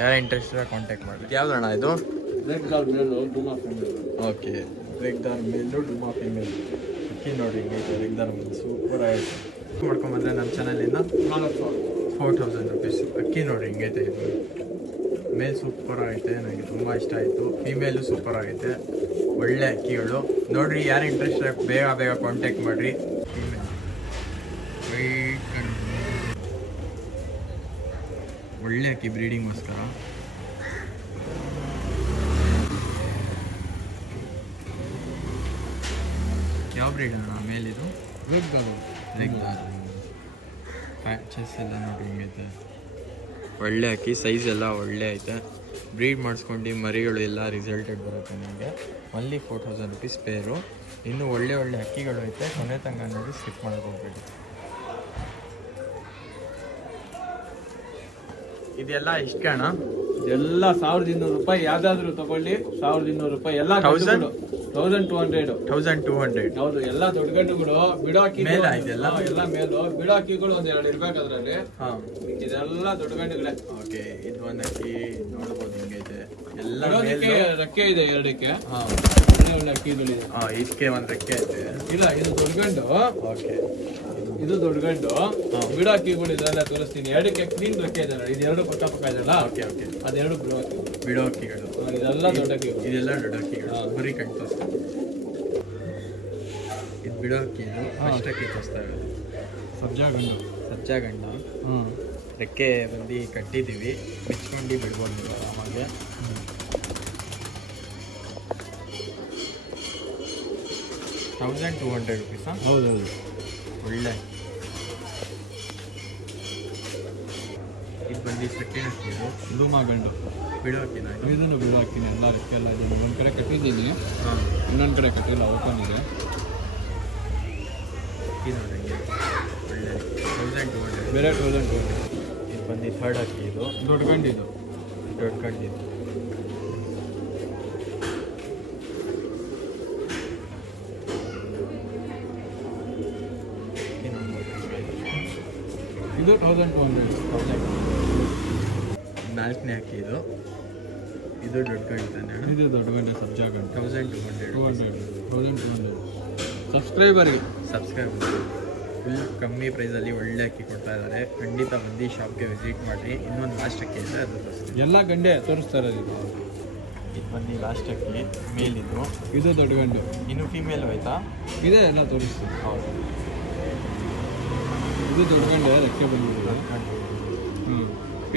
ಯಾರ interest contact ಮಾಡಿ. ಯಾವ್ದಣ್ಣ ಇದು? ಓಕೆ, ರೆಗ್ದಾರ್ ಮೇಲು ಡುಮಾ ಫಿಮೇಲ್ ಅಕ್ಕಿ ನೋಡಿ ಹಿಂಗೈತೆ. ರೆಗ್ದಾರ್ ಮೇಲ್ ಸೂಪರ್ ಆಗಿದೆ. ಮಾಡ್ಕೊಂಬಂದ್ರೆ ನಮ್ಮ ಚಾನಲಿಂದ 4000 ರುಪೀಸ್. ಅಕ್ಕಿ ನೋಡಿ ಹಿಂಗೈತೆ. ಇದು ಮೇಲ್ ಸೂಪರ್ ಆಗೈತೆ, ನನಗೆ ತುಂಬ ಇಷ್ಟ ಆಯಿತು. ಫೀಮೇಲು ಸೂಪರ್ ಆಗೈತೆ, ಒಳ್ಳೆ ಅಕ್ಕಿಗಳು ನೋಡಿರಿ. ಯಾರು ಇಂಟ್ರೆಸ್ಟ್ ಬೇಗ ಬೇಗ ಕಾಂಟ್ಯಾಕ್ಟ್ ಮಾಡಿರಿ. ಫೀಮೇಲ್ ಒಳ್ಳೆ ಅಕ್ಕಿ ಬ್ರೀಡಿಂಗ್ಗೋಸ್ಕರ. ಯಾವ ಬ್ರೀಡ್ ಅಣ್ಣ ಮೇಲಿದು? ರೆಗ್ದಾರ್. ಪ್ಯಾಚಸ್ ಎಲ್ಲ ನೋಡಿ ಹಿಂಗೈತೆ. ಒಳ್ಳೆ ಅಕ್ಕಿ, ಸೈಜ್ ಎಲ್ಲ ಒಳ್ಳೆ ಐತೆ. ಬ್ರೀಡ್ ಮಾಡಿಸ್ಕೊಂಡು ಮರಿಗಳು ಎಲ್ಲ ರಿಸಲ್ಟೆಡ್ ಬರುತ್ತೆ ನಿಮಗೆ. ಒನ್ಲಿ 4000 ರುಪೀಸ್ ಪೇರು. ಇನ್ನೂ ಒಳ್ಳೆ ಒಳ್ಳೆ ಅಕ್ಕಿಗಳು ಐತೆ. ಕೊನೆ ತನಕ ನೋಡಿ ಸ್ಕಿಪ್ ಮಾಡೋಕೆ ಹೋಗ್ಬೇಡಿ. ಇದೆಲ್ಲ ಎಷ್ಟು ಅಣ್ಣ? ಎಲ್ಲ 1200 ರೂಪಾಯಿ. ಯಾವ್ದಾದ್ರು ತಗೊಳ್ಳಿ, 1200 ರೂಪಾಯಿ. ಎಲ್ಲ 1200. ಹೌದು, ಎಲ್ಲ ದೊಡ್ಡ ಗಂಡುಗಳು. ಬಿಡೋ ಅಕ್ಕಿ ಇದೆಲ್ಲ ಎಲ್ಲ ಮೇಲು. ಬಿಡೋ ಅಕ್ಕಿಗಳು ಒಂದೆರಡು ಇರ್ಬೇಕು ಅದ್ರಲ್ಲಿ. ಇದೆಲ್ಲ ದೊಡ್ಡ ಗಂಡುಗಳೇ. ಓಕೆ, ಇದು ಒಂದು ಅಕ್ಕಿ ನೋಡ್ಬೋದು ಹಿಂಗೈತೆ. ಎಲ್ಲ ರೆಕ್ಕೆ ಇದೆ ಎರಡಕ್ಕೆ. ಒಳ್ಳೆ ಅಕ್ಕಿಗಳಿದೆ. ಇದಕ್ಕೆ ಒಂದು ರೆಕ್ಕೆ ಐತೆ. ಇಲ್ಲ, ಇದು ದೊಡ್ಡ ಗಂಡು. ಓಕೆ, ಇದು ದೊಡ್ಡ ಗಂಡು. ಬಿಡೋ ಅಕ್ಕಿಗಳು ಇದೆಲ್ಲ ತೋರಿಸ್ತೀನಿ. ಎರಡಕ್ಕೆ ಕ್ಲೀನ್ ರೆಕ್ಕೆ ಇದೆ. ಇದೆರಡು ಪಕ್ಕ ಪಕ್ಕ ಇದೆಲ್ಲ. ಓಕೆ ಓಕೆ, ಅದೆರಡು ಬಿಡೋ ಅಕ್ಕಿಗಳು. ಇದೆಲ್ಲ ದೊಡ್ಡ ಅಕ್ಕಿಗಳು. ಇದೆಲ್ಲ ದೊಡ್ಡ ಅಕ್ಕಿಗಳು. ಬರೀ ಕಣ್ ತೋರಿಸ್ತಾರೆ. ಇದು ಬಿಡೋ ಅಕ್ಕಿ. ಇದು ಅಷ್ಟಕ್ಕೆ ತೋರಿಸ್ತಾ ಇರೋದು ಸಜ್ಜಾ ಗಂಡ. ರೆಕ್ಕೆ ಬಂದು ಕಟ್ಟಿದ್ದೀವಿ, ಬಿಚ್ಕೊಂಡು ಬಿಡ್ಬೋದು ನೀವು ಆರಾಮಾಗೆ. ₹1200. ಹೌದೌದು, ಒಳ್ಳೆ. ಇದು ಬಂದು ಸೆಟ್ಟಿನ ಅಕ್ಕಿ. ಇದು ಧೂಮಾ ಗಂಡು. ಬಿಡೋ ಅಕ್ಕಿನ. ಇದನ್ನು ಬಿಡೋ ಅಕ್ಕಿನ. ಎಲ್ಲ ರೆಕ್ಕೆ ಎಲ್ಲ ಇದೆ. ಒಂದು ಕಡೆ ಕಟ್ಟಿದ್ದೀನಿ, ಇನ್ನೊಂದು ಕಡೆ ಕಟ್ಟಿಲ್ಲ, ಓಪನ್ ಇದೆ. ಅಕ್ಕಿ ನೋಡಿ ಒಳ್ಳೆ. 1200. ಬೇರೆ 1200. ಇದು ಬಂದು ಥರ್ಡ್ ಅಕ್ಕಿ. ಇದು ದೊಡ್ಡ ಗಂಡು. ಇದು ದೊಡ್ಡ ಗಂಡು. ಇದು 1200. ನಾಲ್ಕನೇ ಅಕ್ಕಿ. ಇದು ದೊಡ್ಡ ಗಂಡು ತಾನೆ? ಇದು ದೊಡ್ಡ ಗಂಡು, ಸಬ್ಜಾ ಗಂಡು. 1200. ಸಬ್ಸ್ಕ್ರೈಬ್ ಫುಲ್ ಕಮ್ಮಿ ಪ್ರೈಸಲ್ಲಿ ಒಳ್ಳೆ ಅಕ್ಕಿ ಕೊಡ್ತಾ ಇದ್ದಾರೆ. ಖಂಡಿತ ಬಂದು ಶಾಪ್ಗೆ ವಿಸಿಟ್ ಮಾಡಿ. ಇನ್ನೊಂದು ಲಾಸ್ಟ್ ಅಕ್ಕಿ ಇದೆ, ಅದು ತೋರಿಸ್ತೀನಿ. ಎಲ್ಲ ಗಂಡೆ ತೋರಿಸ್ತಾ ಇರೋದು. ಇದು ಬಂದು ಲಾಸ್ಟ್ ಅಕ್ಕಿ ಮೇಲಿದ್ದು. ಇದು ದೊಡ್ಡ ಗಂಡು. ಇನ್ನು ಫೀಮೇಲ್ ಹೋಯ್ತಾ? ಇದೆ, ಎಲ್ಲ ತೋರಿಸ್ತೀನಿ. ಹೌದು, ಇದು ದೊಡ್ಡ ಗಂಡೆ, ರೆಕ್ಕೆ ಬಂದಿದೆ. ದೊಡ್ಡ ಗಂಡು.